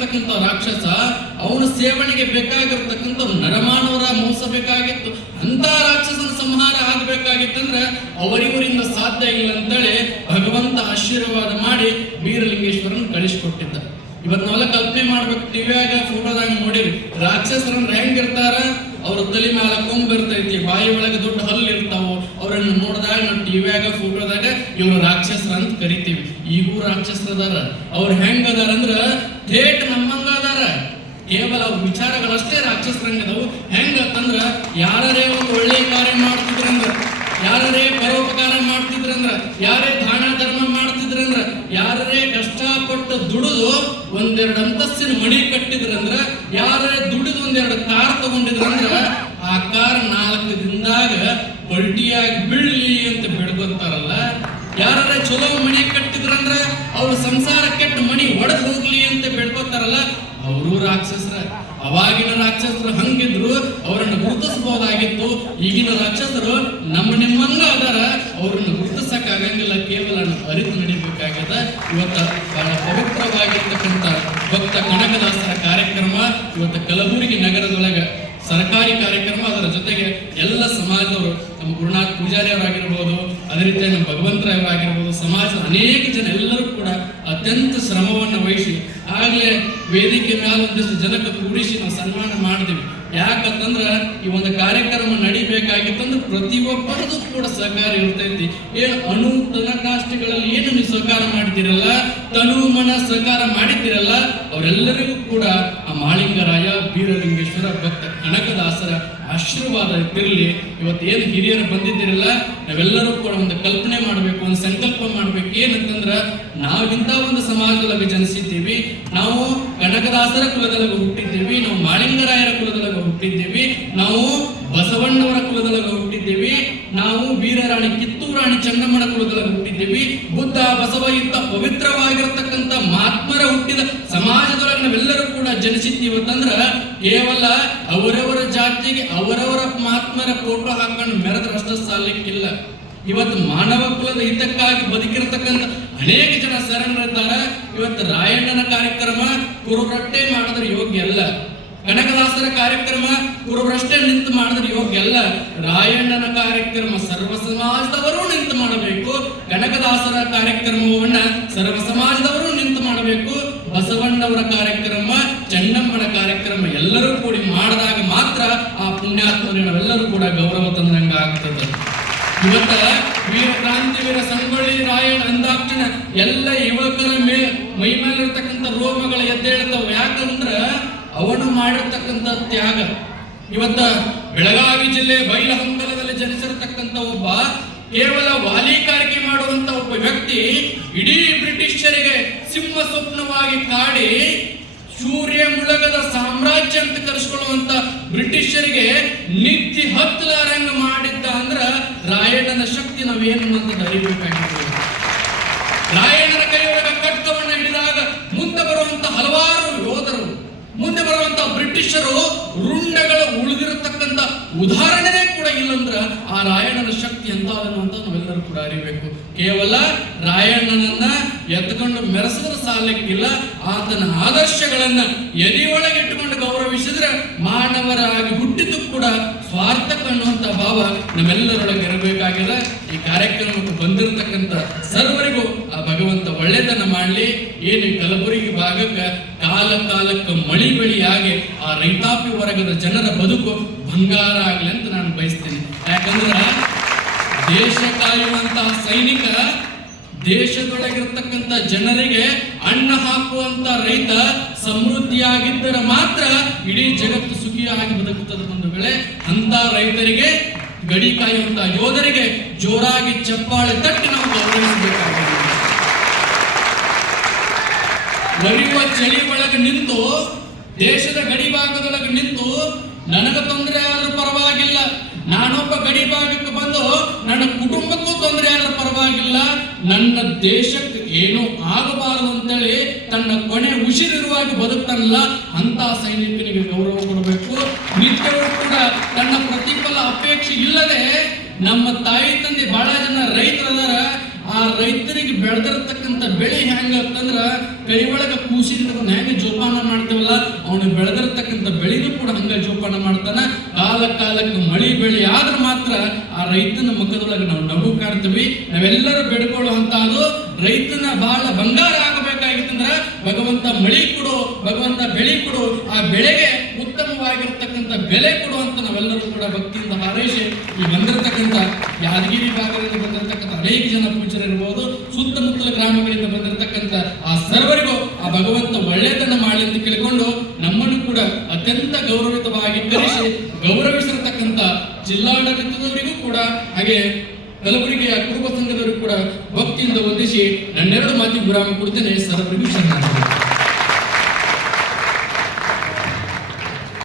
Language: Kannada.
ಆಗಿರ್ತಕ್ಕಂಥ ರಾಕ್ಷಸ ಅವನ ಸೇವನೆಗೆ ಬೇಕಾಗಿರ್ತಕ್ಕಂಥ ನರಮಾನವರ ಮೋಸ ಬೇಕಾಗಿತ್ತು. ಅಂತ ರಾಕ್ಷಸನ ಸಂಹಾರ ಆಗಬೇಕಾಗಿತ್ತಂದ್ರೆ ಅವರಿವರಿಂದ ಸಾಧ್ಯ ಇಲ್ಲ ಅಂತೇಳಿ ಭಗವಂತ ಆಶೀರ್ವಾದ ಮಾಡಿ ಬೀರಲಿಂಗೇಶ್ವರನ್ ಕಳಿಸಿಕೊಟ್ಟಿದ್ದ. ಇವತ್ತು ನಾವೆಲ್ಲ ಕಲ್ಪನೆ ಮಾಡ್ಬೇಕು, ಟಿವಿಯಾಗ ಫೋಟೋದಾಗ ನೋಡಿರಿ ರಾಕ್ಷಸರನ್ನ ಹೆಂಗಿರ್ತಾರ, ಅವ್ರ ತಲೆ ಮ್ಯಾಲ ಕೊಂಬ್ ಇರ್ತೈತಿ, ಬಾಯಿ ಒಳಗೆ ದೊಡ್ಡ ಹಲ್ಲು ಇರ್ತಾವ. ಅವ್ರನ್ನ ನೋಡಿದಾಗ ನಾವು ಟಿವಿಯಾಗ ಫೋಟೋದಾಗ ಇವ್ರು ರಾಕ್ಷಸರ ಅಂತ ಕರಿತೀವಿ. ಈಗೂ ರಾಕ್ಷಸರದಾರ. ಅವ್ರು ಹೆಂಗ ಅದಾರ ಅಂದ್ರ ಥೇಟ್ ನಮ್ಮಂಗ ಅದಾರ. ಕೇವಲ ಅವ್ರ ವಿಚಾರಗಳಷ್ಟೇ ರಾಕ್ಷಸರಂಗದವು. ಹೆಂಗತ್ತಂದ್ರ ಯಾರೇ ಒಂದು ಒಳ್ಳೆ ಕಾರ್ಯ ಮಾಡ್ತಿದ್ರಂದ್ರ, ಯಾರೇ ಪರೋಪಕಾರ ಮಾಡ್ತಿದ್ರಂದ್ರ, ಯಾರೇ ದಾನ ಧರ್ಮ ಮಾಡ್ತಿದ್ರಂದ್ರ, ಯಾರೇ ಕಷ್ಟಪಟ್ಟು ದುಡಿದು ಒಂದೆರಡು ಅಂತಸ್ತಿನ ಮಡಿ ಕಟ್ಟಿದ್ರಂದ್ರ, ಯಾರೇ ದುಡಿದು ಒಂದೆರಡು ಕಾರ್ ತಗೊಂಡಿದ್ರಂದ್ರ ಆ ಕಾರ್ 4 ದಿನದಾಗ ಪಲ್ಟಿಯಾಗಿ ಬೀಳ್ಲಿ ಅಂತ ಬೇಡ್ಕೊಂತಾರಲ್ಲ. ಯಾರೇ ಚಲೋ ಮಣಿ ಕಟ್ಟಿದ್ರಂದ್ರ ಅವ್ರ ಸಂಸಾರ ಕೆಟ್ಟ ಮಣಿ ಒಡೆದು ಹೋಗ್ಲಿ ಅಂತ ಬೇಡ್ಕೊತಾರಲ್ಲ, ಅವರು ರಾಕ್ಷಸರ. ಅವಾಗಿನ ರಾಕ್ಷಸರು ಹಂಗಿದ್ರು ಅವರನ್ನು ಗುರುತಿಸಬಹುದಾಗಿತ್ತು. ಈಗಿನ ರಾಕ್ಷಸರು ನಿಮ್ಮಂಗ ಅದಾರ, ಅವ್ರನ್ನ ಗುರುತಿಸಕ್ ಆಗಂಗಿಲ್ಲ. ಕೇವಲ ಅರಿತು ನಡಿಬೇಕಾಗ್ಯದ. ಇವತ್ತ ಬಹಳ ಪವಿತ್ರವಾಗಿರ್ತಕ್ಕಂಥ ಭಕ್ತ ಕನಕದಾಸರ ಕಾರ್ಯಕ್ರಮ ಇವತ್ತು ಕಲಬುರಗಿ ನಗರದೊಳಗ ಸರ್ಕಾರಿ ಕಾರ್ಯಕ್ರಮ. ಅದರ ಜೊತೆಗೆ ಎಲ್ಲ ಸಮಾಜದವರು, ನಮ್ಮ ಗುರುನಾಥ್ ಪೂಜಾರಿ ಅವರಾಗಿರ್ಬೋದು, ಅದೇ ರೀತಿ ನಮ್ಮ ಭಗವಂತರಾಗಿರ್ಬೋದು, ಸಮಾಜದ ಅನೇಕ ಜನ ಎಲ್ಲರೂ ಕೂಡ ಅತ್ಯಂತ ಶ್ರಮವನ್ನು ವಹಿಸಿ ಆಗ್ಲೇ ವೇದಿಕೆ ಮೇಲೆ ಒಂದಿಷ್ಟು ಜನಕ್ಕೆ ಕೂಡಿಸಿ ನಾವು ಸನ್ಮಾನ ಮಾಡಿದ್ವಿ. ಯಾಕಂತಂದ್ರ ಈ ಒಂದು ಕಾರ್ಯಕ್ರಮ ನಡಿಬೇಕಾಗಿತ್ತಂದ್ರೆ ಪ್ರತಿಯೊಬ್ಬರದು ಕೂಡ ಸಹಕಾರ ಇರ್ತೈತಿ. ಅಣು ತನಕಾಷ್ಟಿಗಳಲ್ಲಿ ಏನು ನೀವು ಸಹಕಾರ ಮಾಡಿದ್ದೀರಲ್ಲ, ತನು ಮನ ಸಹಕಾರ ಮಾಡಿದ್ದೀರಲ್ಲ, ಅವರೆಲ್ಲರಿಗೂ ಕೂಡ ಆ ಮಾಳಿಂಗರಾಯ ಬೀರಲಿಂಗೇಶ್ವರ ಭಕ್ತ ಕನಕದಾಸರ ಆಶೀರ್ವಾದ ಇರಲಿ. ಇವತ್ತೇನು ಹಿರಿಯರು ಬಂದಿದ್ದೀರಲ್ಲ, ನಾವೆಲ್ಲರೂ ಕೂಡ ಒಂದು ಕಲ್ಪನೆ ಮಾಡಬೇಕು, ಒಂದು ಸಂಕಲ್ಪ ಮಾಡ್ಬೇಕು. ಏನಂತಂದ್ರ ನಾವಿಂತ ಒಂದು ಸಮಾಜದೊಳಗೆ ಜನಿಸಿದ್ದೀವಿ, ನಾವು ಕನಕದಾಸರ ಕುಲದೊಳಗೆ ಹುಟ್ಟಿದ್ದೀವಿ, ನಾವು ಮಾಳಿಂಗರಾಯರ ಕುಲದೊಳಗೆ ಹುಟ್ಟಿದ್ದೀವಿ, ನಾವು ಬಸವಣ್ಣವರ ಕುಲದೊಳಗೆ ಹುಟ್ಟಿದ್ದೀವಿ, ನಾವು ವೀರರಾಣಿ ಕಿತ್ತೂರು ರಾಣಿ ಚೆನ್ನಮ್ಮನ ಕುಲದೊಳಗೆ ಹುಟ್ಟಿದ್ದೀವಿ. ಬುದ್ಧ ಬಸವ ಇಂಥ ಪವಿತ್ರವಾಗಿರತಕ್ಕಂಥ ಮಹಾತ್ಮರ ಹುಟ್ಟಿದ ಸಮಾಜದೊಳಗೆ ನಾವೆಲ್ಲರೂ ಕೂಡ ಜನಿಸಿದ್ದೀವತ್ತಂದ್ರ ಕೇವಲ ಅವರವರ ಜಾತಿಗೆ ಅವರವರ ಮಹಾತ್ಮರ ಫೋಟೋ ಹಾಕೊಂಡು ಮೆರೆದ್ರಷ್ಟ ಸಾಲಿಕ್ಕಿಲ್ಲ. ಇವತ್ತು ಮಾನವ ಕುಲದ ಹಿತಕ್ಕಾಗಿ ಬದುಕಿರತಕ್ಕಂಥ ಅನೇಕ ಜನ ಶರಣರಿದ್ದಾರೆ. ಇವತ್ತು ರಾಯಣ್ಣನ ಕಾರ್ಯಕ್ರಮ ಕುರುಬ್ರಷ್ಟೇ ಮಾಡಿದ್ರೆ ಯೋಗ್ಯ ಅಲ್ಲ. ಕನಕದಾಸರ ಕಾರ್ಯಕ್ರಮ ಕುರುಬ್ರಷ್ಟೇ ನಿಂತು ಮಾಡಿದ್ರೆ ಯೋಗ್ಯ ಅಲ್ಲ. ರಾಯಣ್ಣನ ಕಾರ್ಯಕ್ರಮ ಸರ್ವ ಸಮಾಜದವರು ನಿಂತು ಮಾಡಬೇಕು. ಕನಕದಾಸರ ಕಾರ್ಯಕ್ರಮವನ್ನ ಸರ್ವ ಸಮಾಜದವರು ನಿಂತು ಮಾಡಬೇಕು. ಬಸವಣ್ಣವರ ಕಾರ್ಯಕ್ರಮ, ಚೆನ್ನಮ್ಮನ ಕಾರ್ಯಕ್ರಮ ಎಲ್ಲರೂ ಕೂಡಿ ಮಾಡಿದಾಗ ಮಾತ್ರ ಆ ಪುಣ್ಯಾತ್ಮರಿಗೆ ನಾವೆಲ್ಲರೂ ಕೂಡ ಗೌರವ ತಂದಂಗ ಆಗ್ತದೆ. ಇವತ್ತ ವೀರ ಕ್ರಾಂತಿವೀರ ಸಂಗೊಳ್ಳಿ ರಾಯಣ್ಣ ಅಂದಾಕ್ಷಣ ಎಲ್ಲ ಯುವಕರ ಮೈ ಮೇಲಿರ್ತಕ್ಕಂಥ ರೋಮಗಳು ಎದ್ದೇಳ್ತಾವ. ಯಾಕಂದ್ರ ಅವನು ಮಾಡಿರ್ತಕ್ಕಂಥ ತ್ಯಾಗ. ಇವತ್ತ ಬೆಳಗಾವಿ ಜಿಲ್ಲೆ ಬೈಲಹೊಂಗಲದಲ್ಲಿ ಜನಿಸಿರತಕ್ಕಂಥ ಒಬ್ಬ ಕೇವಲ ವಾಲಿಕಾರಿಕೆ ಮಾಡುವಂತ ಒಬ್ಬ ವ್ಯಕ್ತಿ ಇಡೀ ಬ್ರಿಟಿಷರಿಗೆ ಸಿಂಹ ಸ್ವಪ್ನವಾಗಿ ಕಾಡಿ ಸೂರ್ಯ ಮುಳಗದ ಸಾಮ್ರಾಜ್ಯ ಅಂತ ಕರೆಸಿಕೊಳ್ಳುವಂತ ಬ್ರಿಟಿಷರಿಗೆ ನಿತ್ಯ ಹತ್ತಲಾರಂಗ ಮಾಡಿದ್ದ ಅಂದ್ರ ರಾಯಣ್ಣನ ಶಕ್ತಿ ನಾವೇನು ಅಂತ ಅರಿಬೇಕಾಗಿತ್ತು. ರಾಯಣ್ಣನ ಕೈಯೊಳಗ ಖಡ್ಗವನ್ನು ಹಿಡಿದಾಗ ಮುಂದೆ ಬರುವಂತ ಹಲವಾರು ಯೋಧರು, ಮುಂದೆ ಬರುವಂತ ಬ್ರಿಟಿಷರು ರುಂಡಗಳ ಉಳಿದಿರತಕ್ಕಂತ ಉದಾಹರಣೆ ಕೂಡ ಇಲ್ಲಂದ್ರ ಆ ರಾಯಣ್ಣನ ಶಕ್ತಿ ಎಂತಾದನು ಅಂತ ನಾವೆಲ್ಲರೂ ಕೂಡ ಅರಿಬೇಕು. ಕೇವಲ ರಾಯಣ್ಣನನ್ನ ಎತ್ಕೊಂಡು ಮೆರೆಸಿದ್ರೆ ಸಾಲಕ್ಕಿಲ್ಲ, ಆತನ ಆದರ್ಶಗಳನ್ನ ಎದೆಯೊಳಗೆ ಇಟ್ಟುಕೊಂಡು ಗೌರವಿಸಿದ್ರೆ ಮಾನವರಾಗಿ ಹುಟ್ಟಿದ್ದು ಕೂಡ ಸ್ವಾರ್ಥಕ ಅನ್ನುವಂತ ಭಾವ ನಮ್ಮೆಲ್ಲರೊಳಗೆ ಇರಬೇಕಾಗಿದೆ. ಈ ಕಾರ್ಯಕ್ರಮಕ್ಕೆ ಬಂದಿರತಕ್ಕಂಥ ಸರ್ವರಿಗೂ ಆ ಭಗವಂತ ಒಳ್ಳೆದನ್ನ ಮಾಡಲಿ. ಏನು ಕಲಬುರಗಿ ಭಾಗಕ್ಕೆ ಕಾಲ ಕಾಲಕ್ಕೆ ಮಳಿ ಬೆಳಿಯಾಗಿ ಆ ರೈತಾಪಿ ವರ್ಗದ ಜನರ ಬದುಕು ಬಂಗಾರ ಆಗಲಿ ಅಂತ ನಾನು ಬಯಸ್ತೇನೆ. ಯಾಕಂದ್ರೆ ದೇಶ ಕಾಯುವಂತಹ ಸೈನಿಕ, ದೇಶದೊಳಗಿರ್ತಕ್ಕಂಥ ಜನರಿಗೆ ಅನ್ನ ಹಾಕುವಂತ ರೈತ ಸಮೃದ್ಧಿಯಾಗಿದ್ದರೆ ಮಾತ್ರ ಇಡೀ ಜಗತ್ತು ಸುಖಿಯಾಗಿ ಬದುಕುತ್ತದೆ ಬಂಧುಗಳೇ. ಅಂತ ರೈತರಿಗೆ, ಗಡಿ ಕಾಯುವಂತ ಯೋಧರಿಗೆ ಜೋರಾಗಿ ಚಪ್ಪಾಳೆ ತಟ್ಟಿ ನಾವು ಗೌರವಿಸಬೇಕಾಗಿದೆ. ಬರೆಯುವ ಚಳಿ ಒಳಗೆ ನಿಂತು, ದೇಶದ ಗಡಿ ಭಾಗದೊಳಗೆ ನಿಂತು ನನಗೆ ತೊಂದರೆ ಆದ್ರೂ ಪರವಾಗಿಲ್ಲ, ನಾನೊಬ್ಬ ಗಡಿ ಭಾಗಕ್ಕೆ ಬಂದು ನನ್ನ ಕುಟುಂಬಕ್ಕೂ ತೊಂದರೆ ಆದ್ರೂ ಪರವಾಗಿಲ್ಲ, ನನ್ನ ದೇಶಕ್ಕೆ ಏನೂ ಆಗಬಾರದು ಅಂತೇಳಿ ತನ್ನ ಕೊನೆ ಉಸಿರಿರುವಾಗ ಬದುಕ್ತಾನಲ್ಲ ಅಂತ ಸೈನಿಕನಿಗೆ ಗೌರವ ಕೊಡಬೇಕು. ನಿತ್ಯವೂ ಕೂಡ ತನ್ನ ಪ್ರತಿಫಲ ಅಪೇಕ್ಷೆ ಇಲ್ಲದೆ ನಮ್ಮ ತಾಯಿ ತಂದೆ ಬಹಳ ಜನ ರೈತರದಾರ. ಆ ರೈತರಿಗೆ ಬೆಳೆದಿರತಕ್ಕಂಥ ಬೆಳೆ ಹೆಂಗಂತಂದ್ರ ಕೈ ಒಳಗ ಕೂಸಿನ ಹೆಂಗೆ ಜೋಪಾನ ಮಾಡ್ತೇವಲ್ಲ, ಅವನು ಬೆಳೆದಿರ್ತಕ್ಕಂಥ ಬೆಳೆನೂ ಕೂಡ ಹಂಗ ಜೋಪಾನ ಮಾಡ್ತಾನ. ಕಾಲಕ್ಕೆ ಮಳಿ ಬೆಳಿ ಆದ್ರೆ ಮಾತ್ರ ಆ ರೈತನ ಮುಖದೊಳಗೆ ನಾವು ನಗು ಕಾಡ್ತೀವಿ. ನಾವೆಲ್ಲರೂ ಬೇಡ್ಕೊಳ್ಳುವಂತ ಅದು ರೈತನ ಬಹಳ ಬಂಗಾರ ಆಗಬೇಕಾಗಿತ್ತಂದ್ರ ಭಗವಂತ ಮಳಿ ಕೊಡು, ಭಗವಂತ ಬೆಳೆ ಕೊಡು, ಆ ಬೆಳೆಗೆ ಉತ್ತಮವಾಗಿರ್ತಕ್ಕಂಥ ಬೆಲೆ ಕೊಡು ಅಂತ ನಾವೆಲ್ಲರೂ ಕೂಡ ಭಕ್ತಿಯಿಂದ ಹಾರೈಸಿ ಈ ಬಂದಿರತಕ್ಕಂಥ ಯಾದಗಿರಿ ಭಾಗದಿಂದ ಬಂದಿರತಕ್ಕಂಥ ಅನೇಕ ಜನ ಪೂಜರಿರ್ಬೋದು, ಸುತ್ತಮುತ್ತಲ ಗ್ರಾಮಗಳಿಂದ ಬಂದಿರತಕ್ಕಂಥ ಆ ಸರ್ವರಿಗೂ ಆ ಭಗವಂತ ಒಳ್ಳೆಯದನ್ನ ಮಾಡಿ ಅಂತ ಕೇಳಿಕೊಂಡು ನಮ್ಮನ್ನು ಕೂಡ ಅತ್ಯಂತ ಗೌರವಿತವಾಗಿ ಕರೆಸಿ ಗೌರವಿಸಿರತಕ್ಕಂಥ ಜಿಲ್ಲಾಡಳಿತದವರಿಗೂ ಕೂಡ ಹಾಗೆ ಕಲಬುರಗಿಯ ಕುರುಬ ಸಂಘದವರಿಗೂ ಕೂಡ ಭಕ್ತಿಯಿಂದ ವಂದಿಸಿ ನನ್ನೆರಡು ಮಾತಿಗೆ ವಿರಾಮ ಕೊಡ್ತೇನೆ. ಸರ್ವರಿಗೂ ಶರಣಾರ್ಥಿ.